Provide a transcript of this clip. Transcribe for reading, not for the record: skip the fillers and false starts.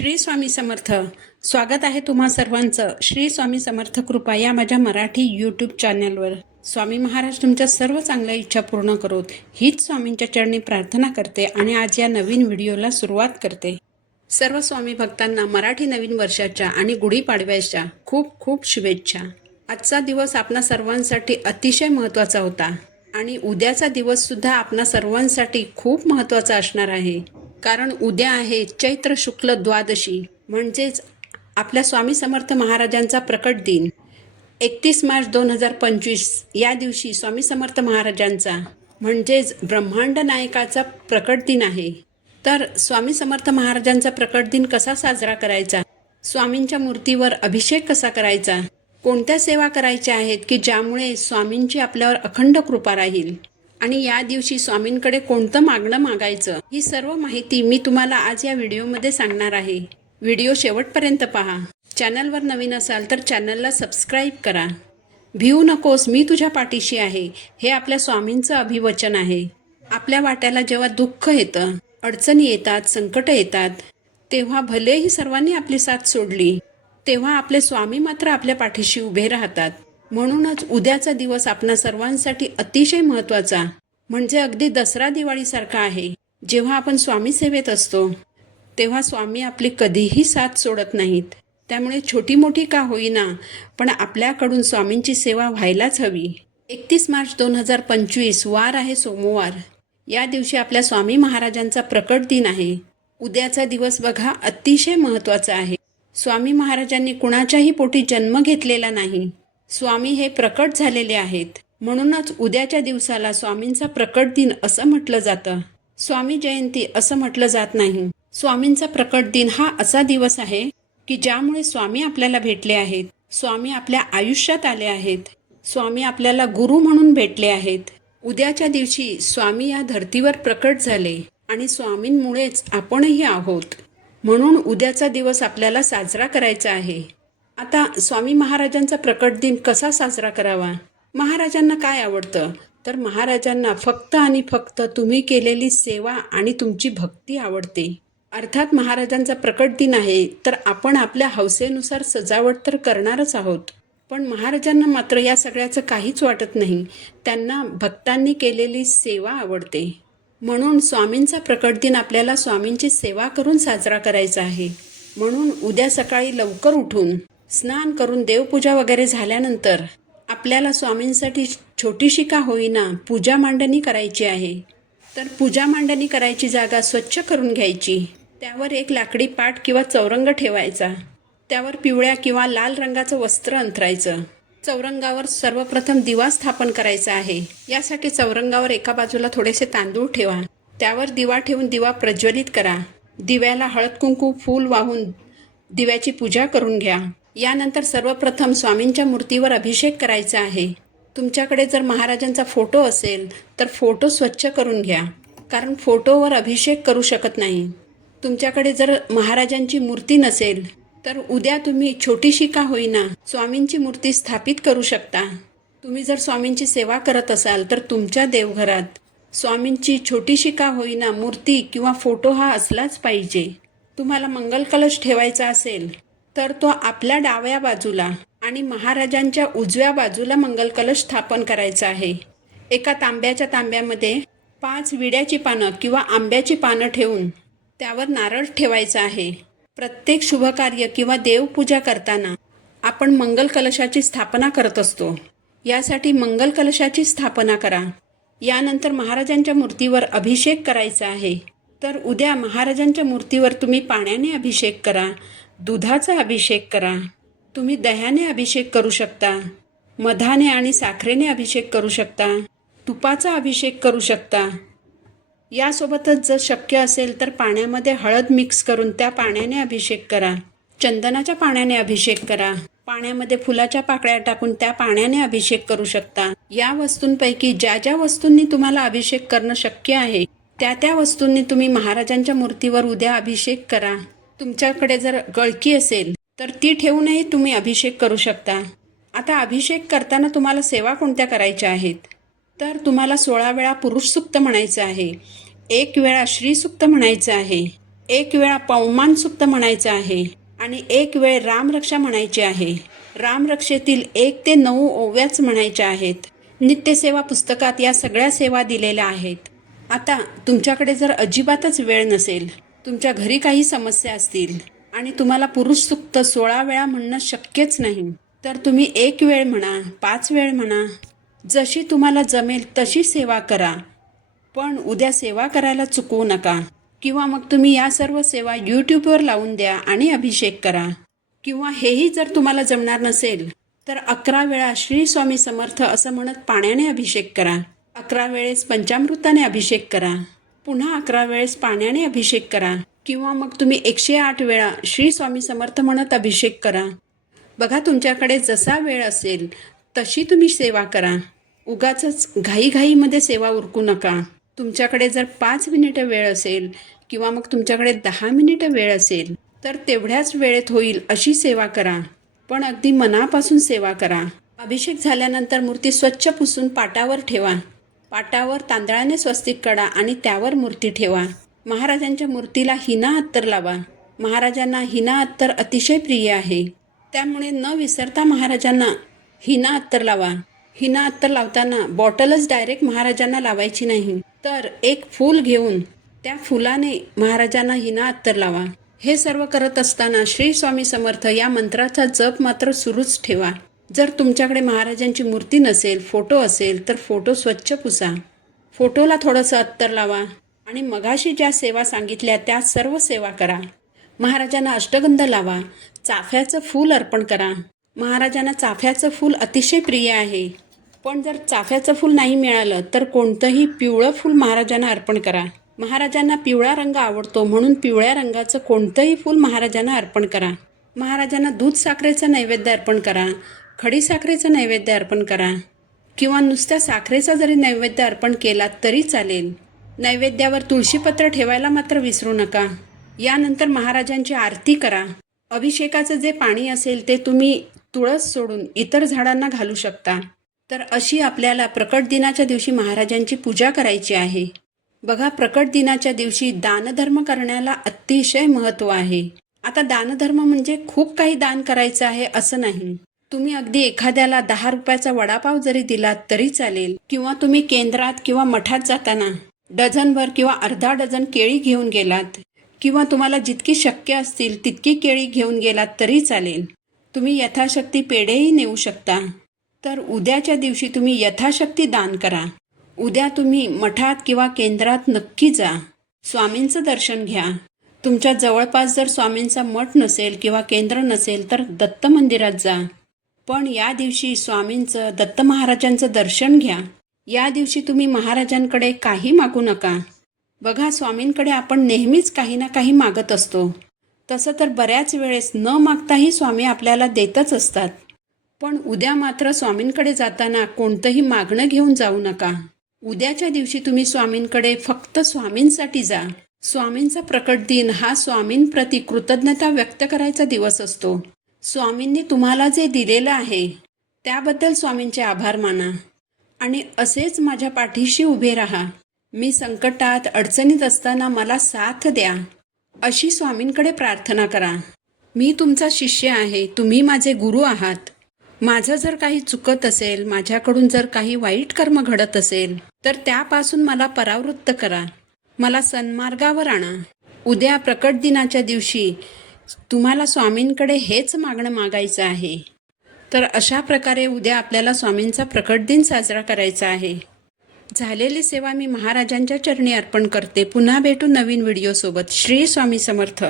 श्री स्वामी समर्थ. स्वागत आहे तुम्हा सर्वांचं श्री स्वामी समर्थ कृपा या माझ्या मराठी यूट्यूब चॅनलवर. स्वामी महाराज तुमच्या सर्व चांगल्या इच्छा पूर्ण करोत हीच स्वामींच्या चरणी प्रार्थना करते आणि आज या नवीन व्हिडिओला सुरुवात करते. सर्व स्वामी भक्तांना मराठी नवीन वर्षाच्या आणि गुढीपाडव्याच्या खूप खूप शुभेच्छा. आजचा दिवस आपणा सर्वांसाठी अतिशय महत्त्वाचा होता आणि उद्याचा दिवस सुद्धा आपणा सर्वांसाठी खूप महत्त्वाचा असणार आहे. कारण उद्या आहे चैत्र शुक्ल द्वादशी म्हणजेच आपल्या स्वामी समर्थ महाराजांचा प्रकट दिन. 31 मार्च 2025 या दिवशी स्वामी समर्थ महाराजांचा म्हणजेच ब्रह्मांड नायकाचा प्रकट दिन आहे. तर स्वामी समर्थ महाराजांचा प्रकट दिन कसा साजरा करायचा, स्वामींच्या मूर्तीवर अभिषेक कसा करायचा, कोणत्या सेवा करायच्या आहेत की ज्यामुळे स्वामींची आपल्यावर अखंड कृपा राहील आणि या दिवशी स्वामींकडे कोणतं मागणं मागायचं, ही सर्व माहिती मी तुम्हाला आज या व्हिडिओमध्ये सांगणार आहे. व्हिडिओ शेवटपर्यंत पहा. चॅनलवर नवीन असाल तर चॅनलला सबस्क्राईब करा. भिवू नकोस मी तुझ्या पाठीशी आहे हे आपल्या स्वामींचं अभिवचन आहे. आपल्या वाट्याला जेव्हा दुःख येतं, अडचणी येतात, संकट येतात, तेव्हा भलेही सर्वांनी आपली साथ सोडली तेव्हा आपले स्वामी मात्र आपल्या पाठीशी उभे राहतात. म्हणूनच उद्याचा दिवस आपणा सर्वांसाठी अतिशय महत्त्वाचा म्हणजे अगदी दसरा दिवाळीसारखा आहे. जेव्हा आपण स्वामी सेवेत असतो तेव्हा स्वामी आपली कधीही साथ सोडत नाहीत. त्यामुळे छोटी मोठी का होईना पण आपल्याकडून स्वामींची सेवा व्हायलाच हवी. 31 मार्च 2025 वार आहे सोमवार. या दिवशी आपल्या स्वामी महाराजांचा प्रकट दिन आहे. उद्याचा दिवस बघा अतिशय महत्त्वाचा आहे. स्वामी महाराजांनी कुणाच्याही पोटी जन्म घेतलेला नाही. स्वामी हे प्रकट झालेले आहेत. म्हणूनच उद्याच्या दिवसाला स्वामींचा प्रकट दिन असं म्हटलं जातं. स्वामी जयंती असं म्हटलं जात नाही. स्वामींचा प्रकट दिन हा असा दिवस आहे की ज्यामुळे स्वामी आपल्याला भेटले आहेत, स्वामी आपल्या आयुष्यात आले आहेत, स्वामी आपल्याला गुरु म्हणून भेटले आहेत. उद्याच्या दिवशी स्वामी या धर्तीवर प्रकट झाले आणि स्वामींमुळेच आपणही आहोत. म्हणून उद्याचा दिवस आपल्याला साजरा करायचा आहे. आता स्वामी महाराजांचा प्रकट दिन कसा साजरा करावा? महाराजांना काय आवडतं? तर महाराजांना फक्त आणि फक्त तुम्ही केलेली सेवा आणि तुमची भक्ती आवडते. अर्थात महाराजांचा प्रकट दिन आहे तर आपण आपल्या हौसेनुसार सजावट तर करणारच आहोत. पण महाराजांना मात्र या सगळ्याचं काहीच वाटत नाही. त्यांना भक्तांनी केलेली सेवा आवडते. म्हणून स्वामींचा प्रकट दिन आपल्याला स्वामींची सेवा करून साजरा करायचा आहे. म्हणून उद्या सकाळी लवकर उठून स्नान करून देवपूजा वगैरे झाल्यानंतर आपल्याला स्वामींसाठी छोटीशी का होईना पूजा मांडणी करायची आहे. तर पूजा मांडणी करायची जागा स्वच्छ करून घ्यायची. त्यावर एक लाकडी पाट किंवा चौरंग ठेवायचा. त्यावर पिवळ्या किंवा लाल रंगाचं वस्त्र अंथरायचं. चौरंगावर सर्वप्रथम दिवा स्थापन करायचा आहे. यासाठी चौरंगावर एका बाजूला थोडेसे तांदूळ ठेवा. त्यावर दिवा ठेवून दिवा प्रज्वलित करा. दिव्याला हळद कुंकू फूल वाहून दिव्याची पूजा करून घ्या. यानंतर सर्वप्रथम स्वामींच्या मूर्तीवर अभिषेक करायचा आहे. तुमच्याकडे जर महाराजांचा फोटो असेल तर फोटो स्वच्छ करून घ्या, कारण फोटोवर अभिषेक करू शकत नाही. तुमच्याकडे जर महाराजांची मूर्ती नसेल तर उद्या तुम्ही छोटीशी का होईना स्वामींची मूर्ती स्थापित करू शकता. तुम्ही जर स्वामींची सेवा करत असाल तर तुमच्या देवघरात स्वामींची छोटीशी का होईना मूर्ती किंवा फोटो हा असलाच पाहिजे. तुम्हाला मंगल कलश ठेवायचा असेल तर तो आपल्या डाव्या बाजूला आणि महाराजांच्या उजव्या बाजूला मंगल कलश स्थापन करायचा आहे. एका तांब्यामध्ये 5 विड्याची पानं किंवा आंब्याची पानं ठेवून त्यावर नारळ ठेवायचा आहे. प्रत्येक शुभकार्य किंवा देवपूजा करताना आपण मंगल कलशाची स्थापना करत असतो. यासाठी मंगल कलशाची स्थापना करा. यानंतर महाराजांच्या मूर्तीवर अभिषेक करायचा आहे. तर उद्या महाराजांच्या मूर्तीवर तुम्ही पाण्याने अभिषेक करा, दुधाचा अभिषेक करा, तुम्ही दह्याने अभिषेक करू शकता, मधाने आणि साखरेने अभिषेक करू शकता, तुपाचा अभिषेक करू शकता. यासोबतच जर शक्य असेल तर पाण्यामध्ये हळद मिक्स करून त्या पाण्याने अभिषेक करा. चंदनाच्या पाण्याने अभिषेक करा. पाण्यामध्ये फुलाच्या पाकळ्या टाकून त्या पाण्याने अभिषेक करू शकता. या वस्तूंपैकी ज्या ज्या वस्तूंनी तुम्हाला अभिषेक करणं शक्य आहे त्या वस्तूंनी तुम्ही महाराजांच्या मूर्तीवर उद्या अभिषेक करा. तुमच्याकडे जर गळकी असेल तर ती ठेवूनही तुम्ही अभिषेक करू शकता. आता अभिषेक करताना तुम्हाला सेवा कोणत्या करायच्या आहेत? तर तुम्हाला 16 वेळा पुरुष सूक्त म्हणायचं आहे, 1 वेळा श्री सूक्त म्हणायचं आहे, एक वेळा पवमान सुक्त म्हणायचं आहे आणि एक वेळ रामरक्षा म्हणायची आहे. रामरक्षेतील 1 ते 9 ओव्याच म्हणायच्या आहेत. नित्यसेवा पुस्तकात या सगळ्या सेवा दिलेल्या आहेत. आता तुमच्याकडे जर अजिबातच वेळ नसेल, तुमच्या घरी काही समस्या असतील आणि तुम्हाला पुरुष सूक्त 16 वेळा म्हणणं शक्यच नाही, तर तुम्ही 1 वेळ म्हणा, 5 वेळ म्हणा, जशी तुम्हाला जमेल तशी सेवा करा. पण उद्या सेवा करायला चुकवू नका. किंवा मग तुम्ही या सर्व सेवा यूट्यूबवर लावून द्या आणि अभिषेक करा. किंवा हेही जर तुम्हाला जमणार नसेल तर 11 वेळा श्री स्वामी समर्थ असं म्हणत पाण्याने अभिषेक करा. 11 वेळेस पंचामृताने अभिषेक करा. पुन्हा 11 वेळेस पाण्याने अभिषेक करा. किंवा मग तुम्ही 108 वेळा श्री स्वामी समर्थ म्हणत अभिषेक करा. बघा, तुमच्याकडे जसा वेळ असेल तशी तुम्ही सेवा करा. उगाचच घाईघाईमध्ये सेवा उरकू नका. तुमच्याकडे जर 5 मिनिटं वेळ असेल किंवा मग तुमच्याकडे 10 मिनिटं वेळ असेल तर तेवढ्याच वेळेत होईल अशी सेवा करा. पण अगदी मनापासून सेवा करा. अभिषेक झाल्यानंतर मूर्ती स्वच्छ पुसून पाटावर ठेवा. पाटावर तांदळाने स्वस्तिक काढा आणि त्यावर मूर्ती ठेवा. महाराजांच्या मूर्तीला हिना अत्तर लावा. महाराजांना हिना अत्तर अतिशय प्रिय आहे. त्यामुळे न विसरता महाराजांना हिना अत्तर लावा. हिना अत्तर लावताना बॉटलच डायरेक्ट महाराजांना लावायची नाही, तर एक फूल घेऊन त्या फुलाने महाराजांना हिना अत्तर लावा. हे सर्व करत असताना श्री स्वामी समर्थ या मंत्राचा जप मात्र सुरूच ठेवा. जर तुमच्याकडे महाराजांची मूर्ती नसेल, फोटो असेल तर फोटो स्वच्छ पुसा. फोटोला थोडंसं अत्तर लावा आणि मगाशी ज्या सेवा सांगितल्या त्या सर्व सेवा करा. महाराजांना अष्टगंध लावा. चाफ्याचं फूल अर्पण करा. महाराजांना चाफ्याचं फूल अतिशय प्रिय आहे. पण जर चाफ्याचं फूल नाही मिळालं तर कोणतंही पिवळं फूल महाराजांना अर्पण करा. महाराजांना पिवळा रंग आवडतो म्हणून पिवळ्या रंगाचं कोणतंही फूल महाराजांना अर्पण करा. महाराजांना दूध साखरेचं नैवेद्य अर्पण करा. खडी साखरेचं नैवेद्य अर्पण करा. किंवा नुसत्या साखरेचा जरी नैवेद्य अर्पण केला तरी चालेल. नैवेद्यावर तुळशीपत्र ठेवायला मात्र विसरू नका. यानंतर महाराजांची आरती करा. अभिषेकाचं जे पाणी असेल ते तुम्ही तुळस सोडून इतर झाडांना घालू शकता. तर अशी आपल्याला प्रकट दिनाच्या दिवशी महाराजांची पूजा करायची आहे. बघा, प्रकट दिनाच्या दिवशी दानधर्म करण्याला अतिशय महत्त्व आहे. आता दानधर्म म्हणजे खूप काही दान करायचं आहे असं नाही. तुम्ही अगदी एखाद्याला 10 रुपयाचा वडापाव जरी दिलात तरी चालेल. किंवा तुम्ही केंद्रात किंवा मठात जाताना डझनभर किंवा अर्धा डझन केळी घेऊन गेलात किंवा तुम्हाला जितकी शक्य असतील तितकी केळी घेऊन गेलात तरी चालेल. तुम्ही यथाशक्ती पेढेही नेऊ शकता. तर उद्याच्या दिवशी तुम्ही यथाशक्ती दान करा. उद्या तुम्ही मठात किंवा केंद्रात नक्की जा. स्वामींचं दर्शन घ्या. तुमच्या जवळपास जर स्वामींचा मठ नसेल किंवा केंद्र नसेल तर दत्त मंदिरात जा. पण या दिवशी स्वामींचं, दत्त महाराजांचं दर्शन घ्या. या दिवशी तुम्ही महाराजांकडे काही मागू नका. बघा, स्वामींकडे आपण नेहमीच काही ना काही मागत असतो. तसं तर बऱ्याच वेळेस न मागताही स्वामी आपल्याला देतच असतात. पण उद्या मात्र स्वामींकडे जाताना कोणतंही मागणं घेऊन जाऊ नका. उद्याच्या दिवशी तुम्ही स्वामींकडे फक्त स्वामींसाठी जा. स्वामींचा प्रकट दिन हा स्वामींप्रती कृतज्ञता व्यक्त करायचा दिवस असतो. स्वामींनी तुम्हाला जे दिलेलं आहे त्याबद्दल स्वामींचे आभार माना आणि असेच माझ्या पाठीशी उभे राहा. मी संकटात अडचणीत असताना मला साथ द्या अशी स्वामींकडे प्रार्थना करा. मी तुमचा शिष्य आहे, तुम्ही माझे गुरु आहात. माझं जर काही चुकत असेल, माझ्याकडून जर काही वाईट कर्म घडत असेल तर त्यापासून मला परावृत्त करा. मला सन्मार्गावर आणा. उद्या प्रकट दिनाच्या दिवशी तुम्हाला स्वामींकडे हेच मागणं मागायचं आहे. तर अशा प्रकारे उद्या आपल्याला स्वामींचा प्रकट दिन साजरा करायचा आहे. झालेली सेवा मी महाराजांच्या चरणी अर्पण करते. पुन्हा भेटू नवीन व्हिडिओसोबत. श्री स्वामी समर्थ.